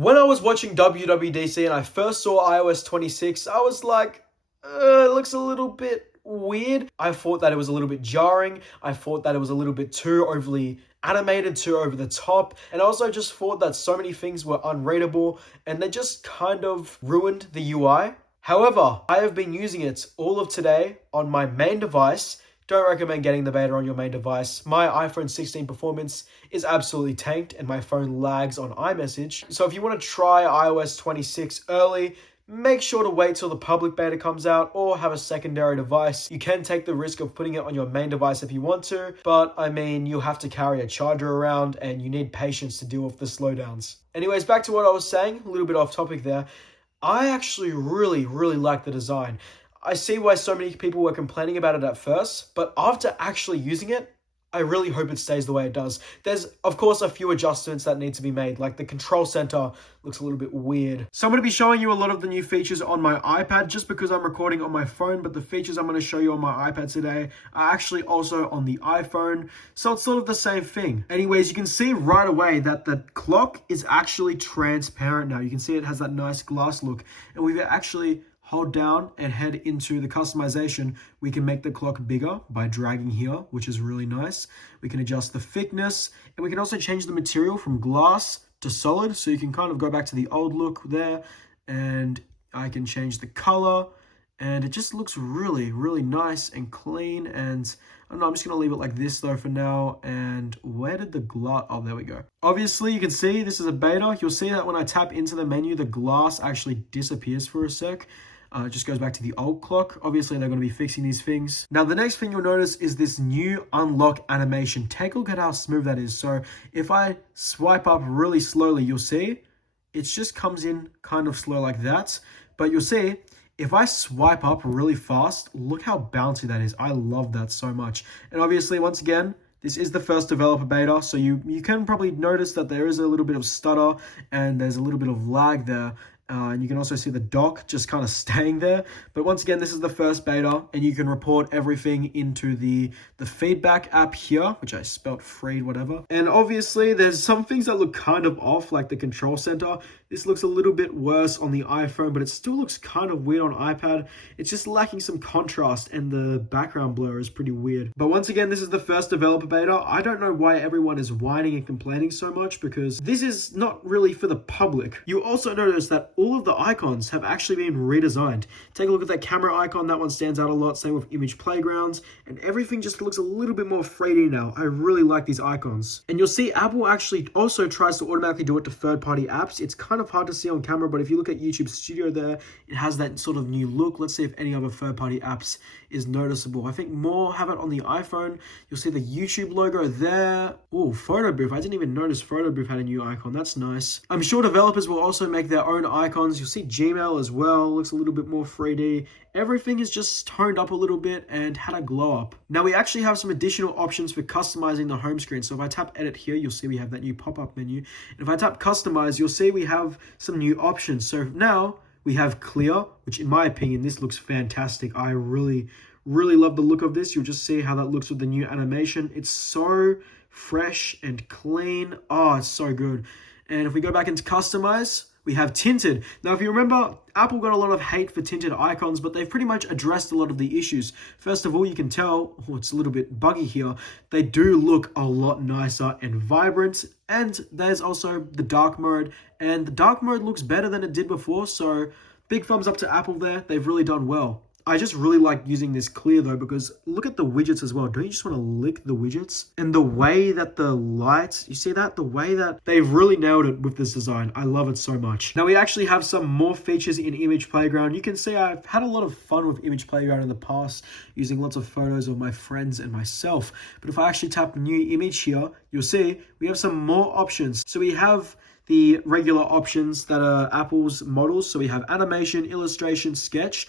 When I was watching WWDC and I first saw iOS 26, I was like, it looks a little bit weird. I thought that it was a little bit jarring. I thought that it was a little bit too overly animated, too over the top. And I also just thought that so many things were unreadable and they just kind of ruined the UI. However, I have been using it all of today on my main device. Don't recommend getting the beta on your main device. My iPhone 16 performance is absolutely tanked and my phone lags on iMessage. So if you want to try iOS 26 early, make sure to wait till the public beta comes out or have a secondary device. You can take the risk of putting it on your main device if you want to, but I mean, you'll have to carry a charger around and you need patience to deal with the slowdowns. Anyways, back to what I was saying, a little bit off topic there. I actually really like the design. I see why so many people were complaining about it at first, but after actually using it, I really hope it stays the way it does. There's, of course, a few adjustments that need to be made, like the control center looks a little bit weird. So I'm going to be showing you a lot of the new features on my iPad just because I'm recording on my phone, but the features I'm going to show you on my iPad today are actually also on the iPhone, so it's sort of the same thing. Anyways, you can see right away that the clock is actually transparent now. You can see it has that nice glass look, and we've actually hold down and head into the customization. We can make the clock bigger by dragging here, which is really nice. We can adjust the thickness, and we can also change the material from glass to solid. So you can kind of go back to the old look there, and I can change the color, and it just looks really nice and clean. And I don't know, I'm just going to leave it like this though for now. And where did the glass, oh, there we go. Obviously, you can see this is a beta. You'll see that when I tap into the menu, the glass actually disappears for a sec. It just goes back to the old clock. Obviously, they're going to be fixing these things. Now, the next thing you'll notice is this new unlock animation. Take a look at how smooth that is. So if I swipe up really slowly, you'll see it just comes in kind of slow like that. But you'll see if I swipe up really fast, look how bouncy that is. I love that so much. And obviously, once again, this is the first developer beta, so you can probably notice that there is a little bit of stutter and there's a little bit of lag there. And you can also see the dock just kind of staying there. But once again, this is the first beta, and you can report everything into the feedback app here, which I spelt freed, whatever. And obviously, there's some things that look kind of off, like the control center. This looks a little bit worse on the iPhone, but it still looks kind of weird on iPad. It's just lacking some contrast, and the background blur is pretty weird. But once again, this is the first developer beta. I don't know why everyone is whining and complaining so much, because this is not really for the public. You also notice that all of the icons have actually been redesigned. Take a look at that camera icon. That one stands out a lot. Same with image playgrounds, and everything just looks a little bit more 3D now. I really like these icons. And you'll see Apple actually also tries to automatically do it to third-party apps. It's kind of hard to see on camera, but if you look at YouTube Studio there, it has that sort of new look. Let's see if any other third-party apps is noticeable. I think more have it on the iPhone. You'll see the YouTube logo there. Oh, Photo Booth. I didn't even notice Photo Booth had a new icon. That's nice. I'm sure developers will also make their own icons. You'll see Gmail as well. Looks a little bit more 3D. Everything is just toned up a little bit and had a glow up. Now we actually have some additional options for customizing the home screen. So if I tap edit here, you'll see we have that new pop-up menu. And if I tap customize, you'll see we have some new options. So now we have clear, which in my opinion, this looks fantastic. I really love the look of this. You'll just see how that looks with the new animation. It's so fresh and clean. Oh, it's so good. And if we go back into customize, we have tinted. Now, if you remember, Apple got a lot of hate for tinted icons, but they've pretty much addressed a lot of the issues. First of all, you can tell, oh, it's a little bit buggy here. They do look a lot nicer and vibrant. And there's also the dark mode. And the dark mode looks better than it did before. So big thumbs up to Apple there. They've really done well. I just really like using this clear though, because look at the widgets as well. Don't you just want to lick the widgets? And the way that the lights, you see that? The way that they've really nailed it with this design. I love it so much. Now we actually have some more features in Image Playground. You can see I've had a lot of fun with Image Playground in the past, using lots of photos of my friends and myself. But if I actually tap new image here, you'll see we have some more options. So we have the regular options that are Apple's models. So we have animation, illustration, sketch.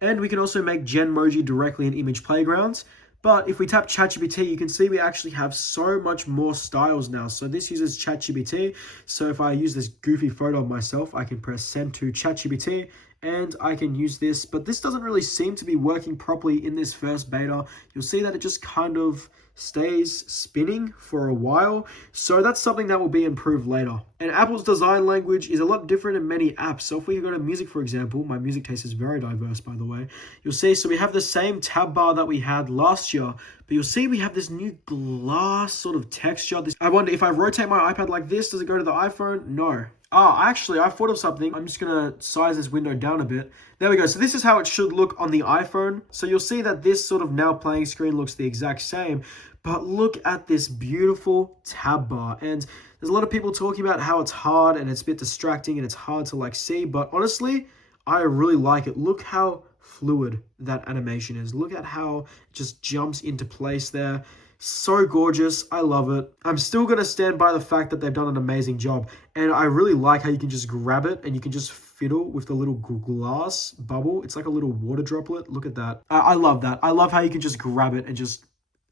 And we can also make Genmoji directly in Image Playgrounds. But if we tap ChatGPT, you can see we actually have so much more styles now. So this uses ChatGPT. So if I use this goofy photo of myself, I can press send to ChatGPT and I can use this, but this doesn't really seem to be working properly in this first beta. You'll see that it just kind of stays spinning for a while, so that's something that will be improved later. And Apple's design language is a lot different in many apps. So if we go to music, for example, my music taste is very diverse, by the way. You'll see, so we have the same tab bar that we had last year, but you'll see we have this new glass sort of texture. I wonder if I rotate my iPad like this, does it go to the iPhone? No. Actually, I thought of something. I'm just going to size this window down a bit. There we go. So this is how it should look on the iPhone. So you'll see that this sort of now playing screen looks the exact same. But look at this beautiful tab bar. And there's a lot of people talking about how it's hard and it's a bit distracting and it's hard to like see. But honestly, I really like it. Look how fluid that animation is. Look at how it just jumps into place there. So gorgeous. I love it. I'm still going to stand by the fact that they've done an amazing job. And I really like how you can just grab it and you can just fiddle with the little glass bubble. It's like a little water droplet. Look at that. I love that. I love how you can just grab it and just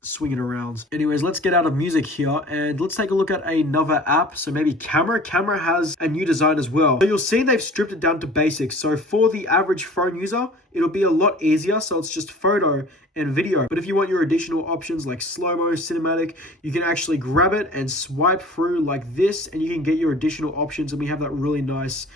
swing it around. Anyways, let's get out of music here and let's take a look at another app. So maybe camera. Camera has a new design as well. So you'll see they've stripped it down to basics. So for the average phone user, it'll be a lot easier. So it's just photo and video. But if you want your additional options like slow-mo, cinematic, you can actually grab it and swipe through like this and you can get your additional options. And we have that really nice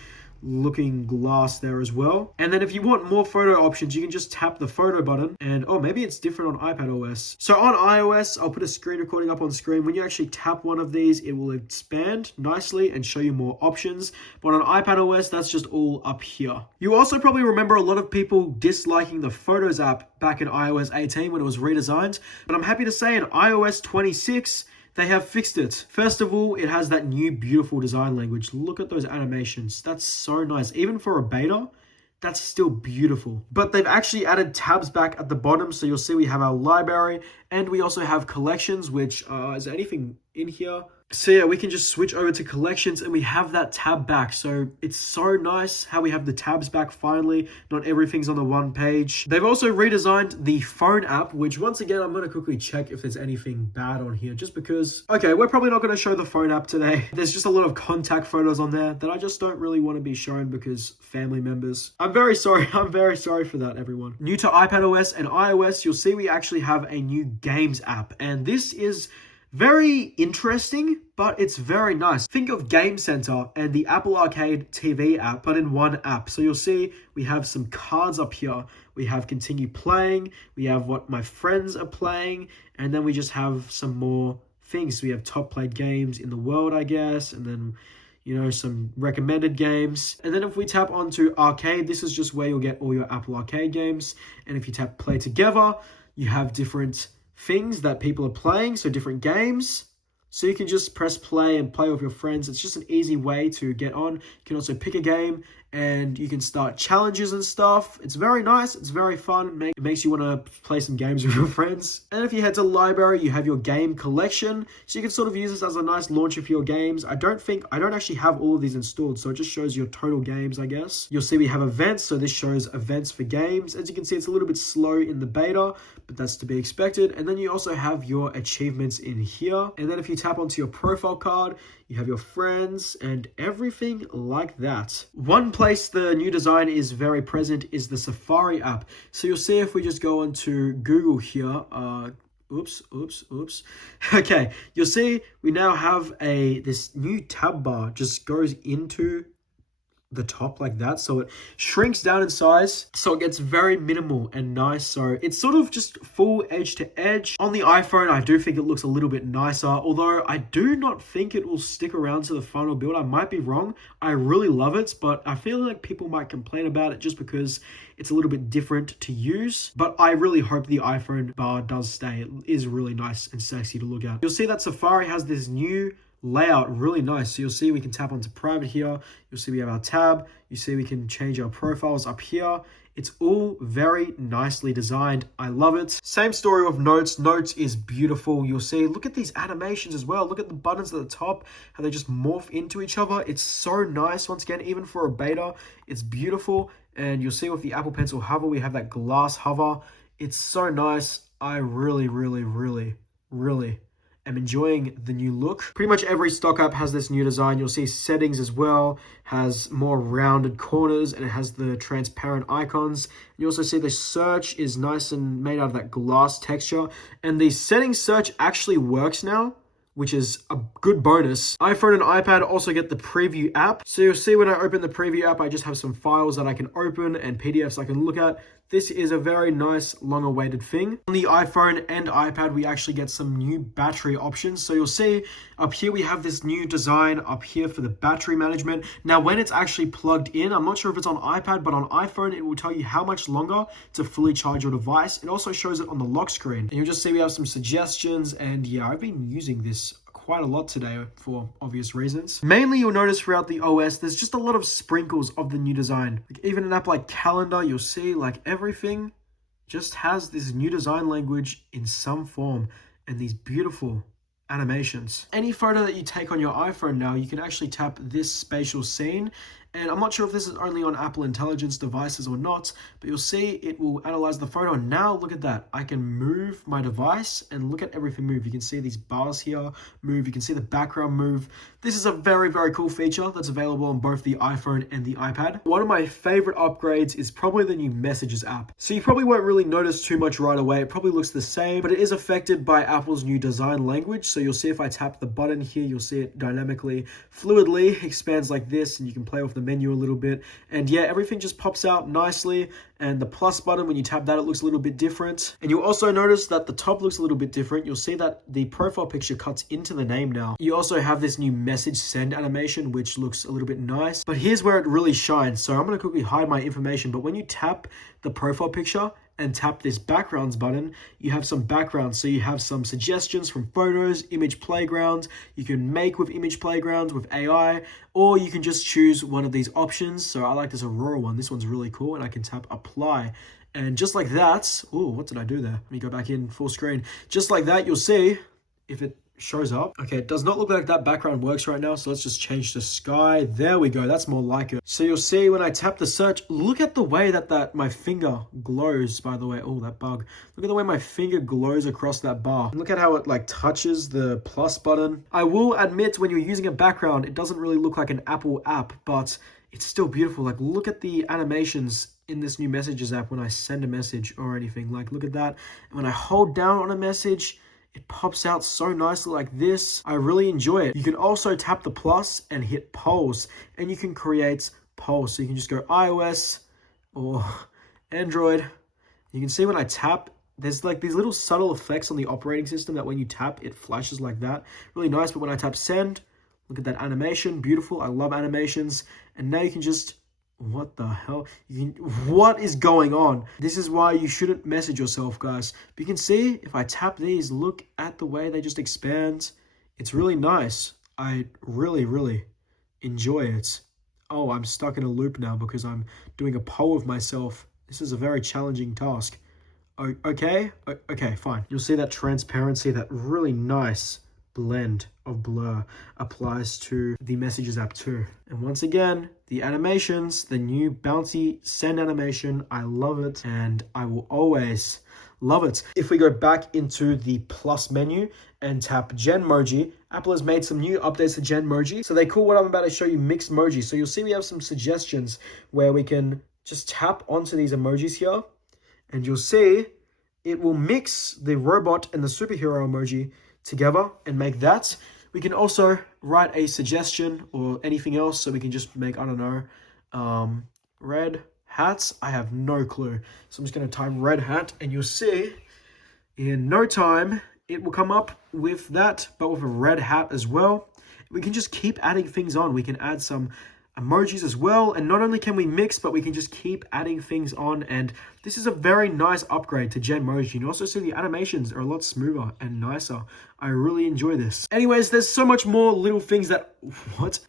looking glass there as well. And then if you want more photo options, you can just tap the photo button and maybe it's different on iPadOS. So on iOS, I'll put a screen recording up on screen. When you actually tap one of these, it will expand nicely and show you more options. But on iPadOS, that's just all up here. You also probably remember a lot of people disliking the Photos app back in iOS 18 when it was redesigned. But I'm happy to say in iOS 26, they have fixed it. First of all, it has that new beautiful design language. Look at those animations. That's so nice. Even for a beta, that's still beautiful. But they've actually added tabs back at the bottom. So you'll see we have our library and we also have collections, which is there anything in here? So yeah, we can just switch over to collections and we have that tab back. So it's so nice how we have the tabs back finally. Not everything's on the one page. They've also redesigned the phone app, which once again, I'm going to quickly check if there's anything bad on here just because, okay, we're probably not going to show the phone app today. There's just a lot of contact photos on there that I just don't really want to be shown because family members. I'm very sorry. I'm very sorry for that, everyone. New to iPadOS and iOS, you'll see we actually have a new games app. And this is very interesting, but it's very nice. Think of Game Center and the Apple Arcade TV app, but in one app. So you'll see we have some cards up here. We have continue playing. We have what my friends are playing. And then we just have some more things. We have top played games in the world, I guess. And then, you know, some recommended games. And then if we tap onto Arcade, this is just where you'll get all your Apple Arcade games. And if you tap Play Together, you have different things that people are playing, so different games. So you can just press play and play with your friends. It's just an easy way to get on. You can also pick a game and you can start challenges and stuff. It's very nice. It's very fun. It makes you want to play some games with your friends. And if you head to the library, you have your game collection. So you can sort of use this as a nice launcher for your games. I don't actually have all of these installed. So it just shows your total games, I guess. You'll see we have events. So this shows events for games. As you can see, it's a little bit slow in the beta, but that's to be expected. And then you also have your achievements in here. And then if you tap onto your profile card, you have your friends and everything like that. One place the new design is very present is the Safari app. So you'll see if we just go onto Google here, oops. Okay, you'll see we now have this new tab bar just goes into the top like that, so it shrinks down in size, so it gets very minimal and nice. So it's sort of just full edge to edge. On the iPhone, I do think it looks a little bit nicer, although I do not think it will stick around to the final build. I might be wrong. I really love it, but I feel like people might complain about it just because it's a little bit different to use. But I really hope the iPhone bar does stay. It is really nice and sexy to look at. You'll see that Safari has this new layout, really nice. So you'll see we can tap onto private here. You'll see we have our tab. You see we can change our profiles up here. It's all very nicely designed. I love it. Same story with Notes. Notes is beautiful. You'll see, look at these animations as well. Look at the buttons at the top, how they just morph into each other. It's so nice. Once again, even for a beta, it's beautiful. And you'll see with the Apple Pencil hover, we have that glass hover. It's so nice. I really am enjoying the new look. Pretty much every stock app has this new design. You'll see settings as well, has more rounded corners, and it has the transparent icons. You also see the search is nice and made out of that glass texture. And the settings search actually works now, which is a good bonus. iPhone and iPad also get the preview app. So you'll see when I open the preview app, I just have some files that I can open and PDFs I can look at. This is a very nice, long-awaited thing. On the iPhone and iPad, we actually get some new battery options. So you'll see up here, we have this new design up here for the battery management. Now, when it's actually plugged in, I'm not sure if it's on iPad, but on iPhone, it will tell you how much longer to fully charge your device. It also shows it on the lock screen. And you'll just see we have some suggestions. And yeah, I've been using this quite a lot today for obvious reasons. Mainly, you'll notice throughout the OS, there's just a lot of sprinkles of the new design. Like even an app like Calendar, you'll see like everything just has this new design language in some form and these beautiful animations. Any photo that you take on your iPhone now, you can actually tap this Spatial Scene. And I'm not sure if this is only on Apple Intelligence devices or not, but you'll see it will analyze the photo. Now look at that. I can move my device and look at everything move. You can see these bars here move. You can see the background move. This is a very, very cool feature that's available on both the iPhone and the iPad. One of my favorite upgrades is probably the new Messages app. So you probably won't really notice too much right away. It probably looks the same, but it is affected by Apple's new design language. So you'll see if I tap the button here, you'll see it dynamically, fluidly expands like this, and you can play with the menu a little bit. And yeah, everything just pops out nicely. And the plus button, when you tap that, it looks a little bit different. And you'll also notice that the top looks a little bit different. You'll see that the profile picture cuts into the name now. You also have this new message send animation, which looks a little bit nice. But here's where it really shines. So I'm going to quickly hide my information. But when you tap the profile picture and tap this backgrounds button, you have some backgrounds. So you have some suggestions from photos, image playgrounds. You can make with image playgrounds with AI, or you can just choose one of these options. So I like this Aurora one. This one's really cool, and I can tap apply. And just like that, oh, what did I do there? Let me go back in full screen. Just like that, you'll see if it shows up. Okay, it does not look like that background works right now, so let's just change to sky. There we go, that's more like it. So you'll see when I tap the search, look at the way that my finger glows, by the way. Oh, that bug. Look at the way my finger glows across that bar. And look at how it like touches the plus button. I will admit, when you're using a background, it doesn't really look like an Apple app, but it's still beautiful. Like, look at the animations in this new Messages app when I send a message or anything. Like, look at that. And when I hold down on a message, it pops out so nicely like this. I really enjoy it. You can also tap the plus and hit polls, and you can create polls. So you can just go iOS or Android. You can see when I tap, there's like these little subtle effects on the operating system that when you tap, it flashes like that. Really nice. But when I tap send, look at that animation. Beautiful. I love animations. And now you can just, what the hell? What is going on? This is why you shouldn't message yourself, guys. But you can see if I tap these, look at the way they just expand. It's really nice. I really, really enjoy it. Oh, I'm stuck in a loop now because I'm doing a poll of myself. This is a very challenging task. Okay, fine. You'll see that transparency, that really nice blend of blur applies to the Messages app too. And once again, the animations, the new bouncy send animation, I love it, and I will always love it. If we go back into the plus menu and tap Genmoji, Apple has made some new updates to Genmoji. So they call what I'm about to show you mixed emoji. So you'll see we have some suggestions where we can just tap onto these emojis here, and you'll see it will mix the robot and the superhero emoji together and make that. We can also write a suggestion or anything else, so we can just make, I don't know, red hats. I have no clue. So I'm just going to type red hat, and you'll see in no time it will come up with that, but with a red hat as well. We can just keep adding things on. We can add some emojis as well, and not only can we mix, but we can just keep adding things on. And this is a very nice upgrade to Genmoji. You also see the animations are a lot smoother and nicer. I really enjoy this. Anyways, there's so much more little things that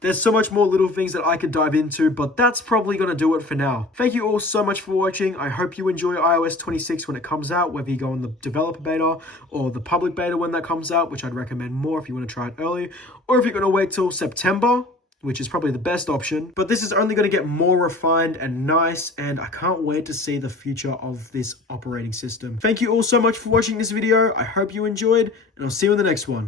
there's so much more little things that I could dive into, but that's probably gonna do it for now. Thank you all so much for watching. I hope you enjoy iOS 26 when it comes out, whether you go on the developer beta or the public beta when that comes out, which I'd recommend more if you want to try it early, or if you're gonna wait till September, which is probably the best option. But this is only going to get more refined and nice, and I can't wait to see the future of this operating system. Thank you all so much for watching this video. I hope you enjoyed, and I'll see you in the next one.